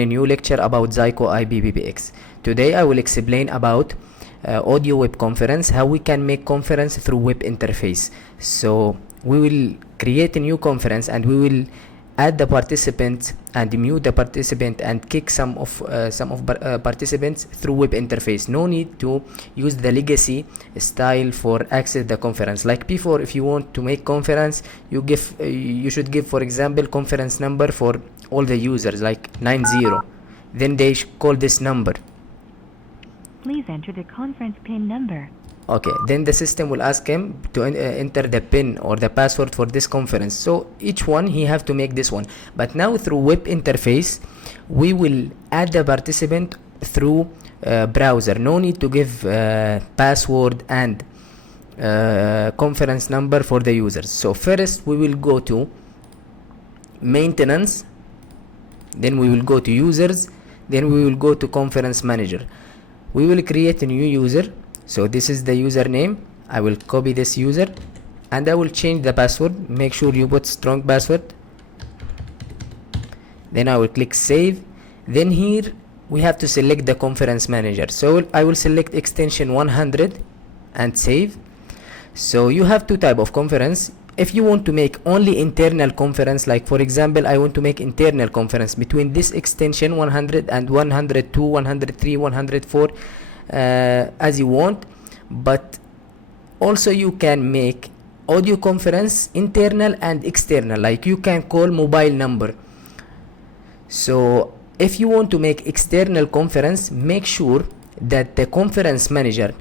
A new lecture about Zyco IPPBX. Today I will explain about audio web conference, how we can make conference through web interface. So we will create a new conference and we will add the participants and mute the participant and kick some of participants through web interface. No need to use the legacy style for access the conference. Like before, if you want to make conference, you should give, for example, conference number for all the users, like 90. Then they call this number. Please enter the conference PIN number. Okay, then the system will ask him to enter the PIN or the password for this conference. So each one he have to make this one. But now through web interface, we will add the participant through browser. No need to give password and conference number for the users. So first we will go to maintenance, then we will go to users, then we will go to conference manager. We will create a new user. So this is the username. I will copy this user and I will change the password. Make sure you put strong password. Then I will click save. Then here we have to select the conference manager. So I will select extension 100 and save. So you have two type of conference. If you want to make only internal conference, like for example, I want to make internal conference between this extension 100 and 102, 103, 104, as you want. But also you can make audio conference internal and external, like you can call mobile number. So if you want to make external conference, make sure that the conference manager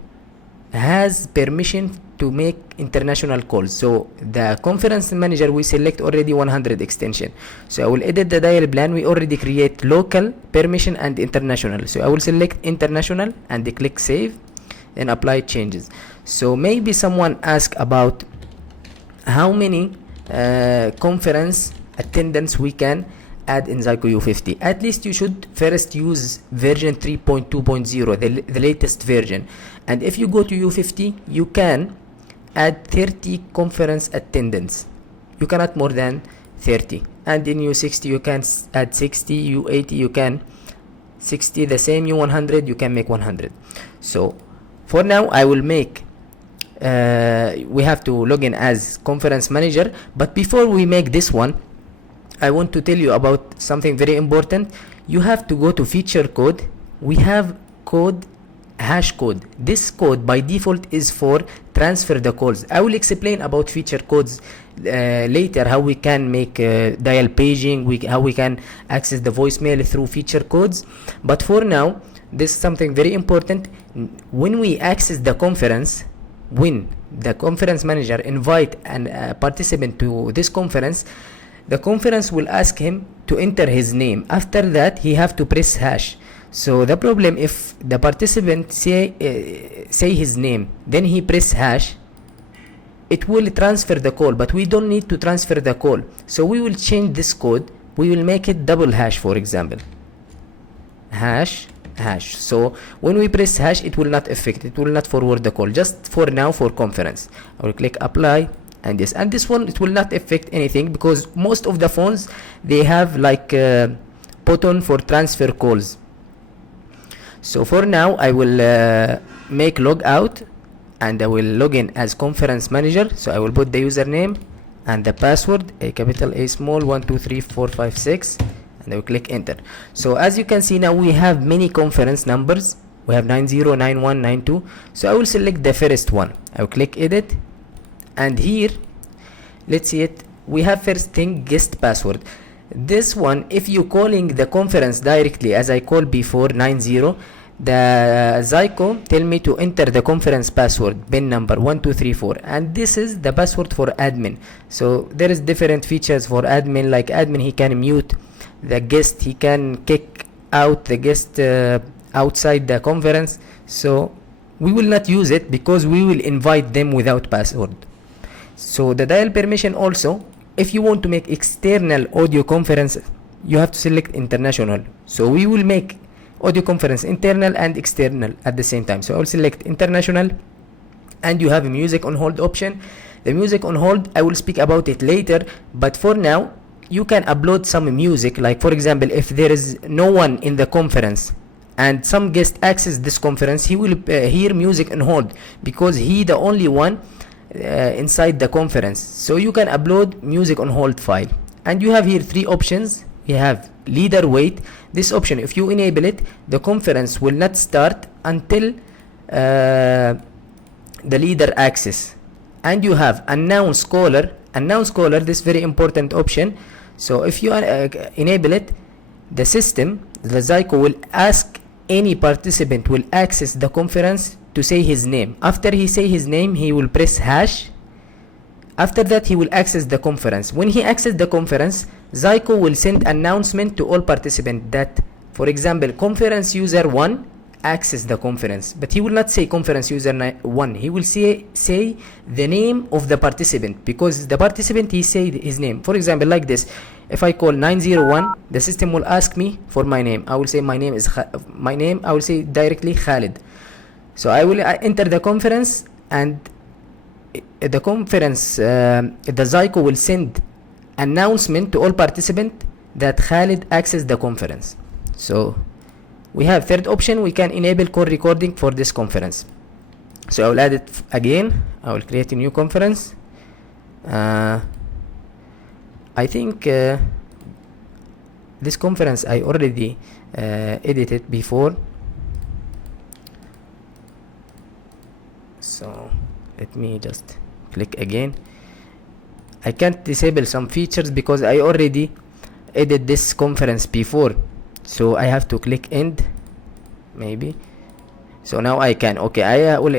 has permission to make international calls. So the conference manager, we select already 100 extension. So I will edit the dial plan. We already create local, permission and international. So I will select international and click save and apply changes. So maybe someone ask about how many conference attendance we can add in Zyco U50. At least you should first use version 3.2.0, the latest version. And if you go to U50, you can add 30 conference attendance. You can add more than 30. And in U60 you can add 60, U80 you can 60, the same U100 you can make 100. So for now I will make we have to log in as conference manager. But before we make this one, I want to tell you about something very important. You have to go to feature code. We have code, hash code. This code by default is for transfer the calls. I will explain about feature codes later, how we can make dial paging, how we can access the voicemail through feature codes. But for now, this is something very important. When we access the conference, when the conference manager invite a participant to this conference, the conference will ask him to enter his name. After that, he have to press hash. So the problem, if the participant say his name, then he press hash, it will transfer the call, but we don't need to transfer the call. So we will change this code. We will make it double hash, for example. Hash. So when we press hash, it will not affect, it will not forward the call. Just for now, for conference, I will click apply. And this one, it will not affect anything because most of the phones, they have like a button for transfer calls. So for now I will make log out and I will log in as conference manager. So I will put the username and the password, a capital A small 123456, and I will click enter. So as you can see now, we have many conference numbers. We have 90, 91, 92. So I will select the first one. I will click edit. And here, let's see it. We have first thing, guest password. This one, if you calling the conference directly, as I called before, 90, the Zyco tell me to enter the conference password, PIN number 1234, and this is the password for admin. So there is different features for admin. Like admin, he can mute the guest, he can kick out the guest outside the conference. So we will not use it because we will invite them without password. So the dial permission also, if you want to make external audio conference, you have to select international. So we will make audio conference internal and external at the same time. So I will select international, and you have a music on hold option. The music on hold, I will speak about it later, but for now you can upload some music, like for example, if there is no one in the conference and some guest access this conference, he will hear music on hold because he the only one inside the conference. So you can upload music on hold file, and you have here three options. You have leader wait. This option, if you enable it, the conference will not start until the leader access. And you have announce caller. Announce caller, this very important option. So if you enable it, the system, the Zyko, will ask any participant will access the conference to say his name. After he say his name, he will press hash. After that, he will access the conference. When he access the conference, Zyko will send announcement to all participants that, for example, conference user 1 access the conference, but he will not say conference user 1. He will say the name of the participant, because the participant, he said his name. For example, like this, if I call 901, the system will ask me for my name. I will say my name is I will say directly Khalid. So I will enter the conference, and the conference, the Zyko will send announcement to all participants that Khalid access the conference. So we have third option, we can enable call recording for this conference. So I will add it again. I will create a new conference. I think this conference I already edited before. So let me just click again. I can't disable some features because I already edited this conference before. So I have to click end, maybe. So now I can. Okay, I will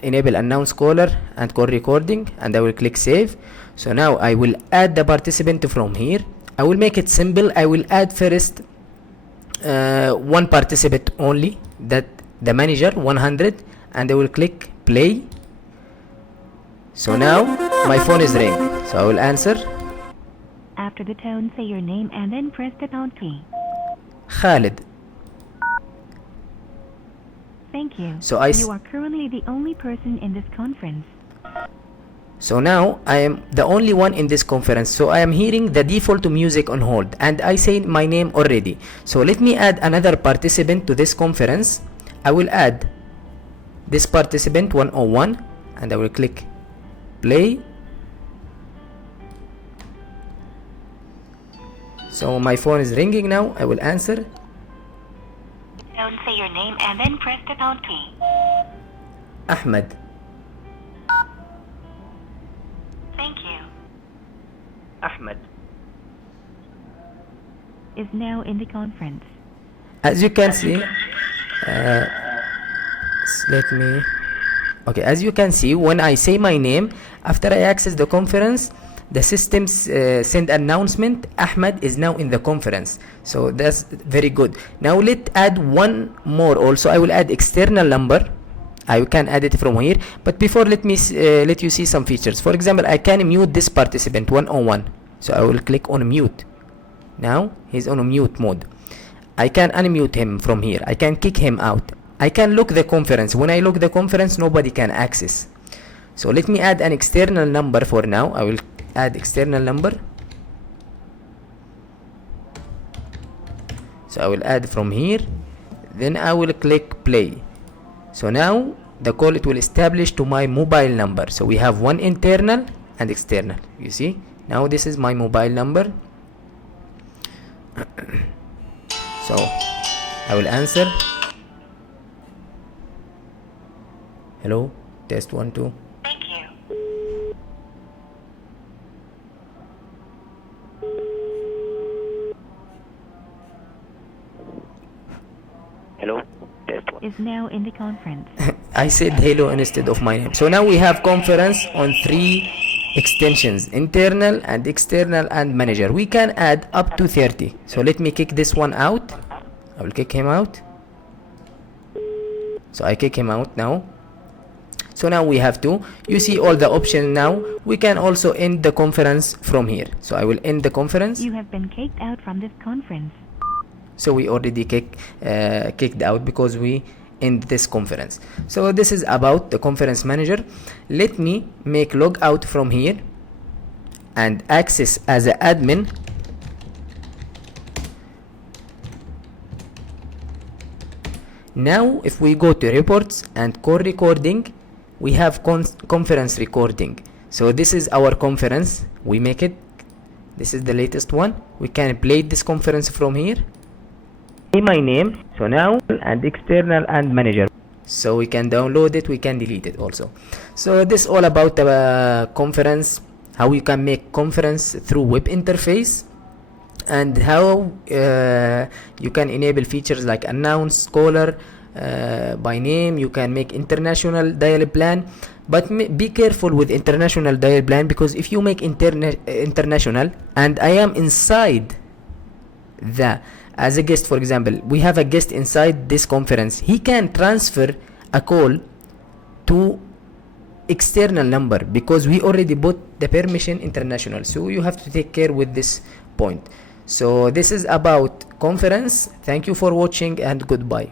enable announce caller and call recording, and I will click save. So now I will add the participant from here. I will make it simple. I will add first one participant only, that the manager 100, and I will click play. So now my phone is ringing. So I will answer. After the tone, say your name and then press the pound key. Khalid. Thank you. So you are currently the only person in this conference. So now I am the only one in this conference. So I am hearing the default music on hold, and I say my name already. So let me add another participant to this conference. I will add this participant 101, and I will click play. So my phone is ringing now. I will answer. Don't say your name and then press the pound key. Ahmed. Thank you. Ahmed is now in the conference. As you can see, as you can see, when I say my name, after I access the conference, the system send announcement Ahmed is now in the conference. So that's very good. Now let's add one more also. I will add external number. I can add it from here, but before, let me let you see some features. For example, I can mute this participant 101. So I will click on mute. Now he's on a mute mode. I can unmute him from here. I can kick him out. I can lock the conference. When I lock the conference, nobody can access. So let me add an external number for now. I will add external number. So I will add from here, then I will click play. So now the call, it will establish to my mobile number. So we have one internal and external. You see, now this is my mobile number. So I will answer. Hello, test 1 2. Thank you. Hello, test 1. Is now in the conference. I said hello instead of my name. So now we have conference on 3 extensions: internal and external and manager. We can add up to 30. So let me kick this one out. I will kick him out. So I kick him out now. So now we have to, you see all the options now. We can also end the conference from here. So I will end the conference. You have been kicked out from this conference. So we already kicked out because we end this conference. So this is about the conference manager. Let me make log out from here and access as an admin Now if we go to reports and call recording, we have conference recording. So this is our conference, we make it, this is the latest one. We can play this conference from here. My name, so now, and external and manager. So we can download it, we can delete it also. So this all about the conference, how you can make conference through web interface, and how you can enable features like announce caller by name. You can make international dial plan, but be careful with international dial plan, because if you make international and I am inside as a guest, for example, we have a guest inside this conference, he can transfer a call to external number because we already put the permission international. So you have to take care with this point. So this is about conference. Thank you for watching and goodbye.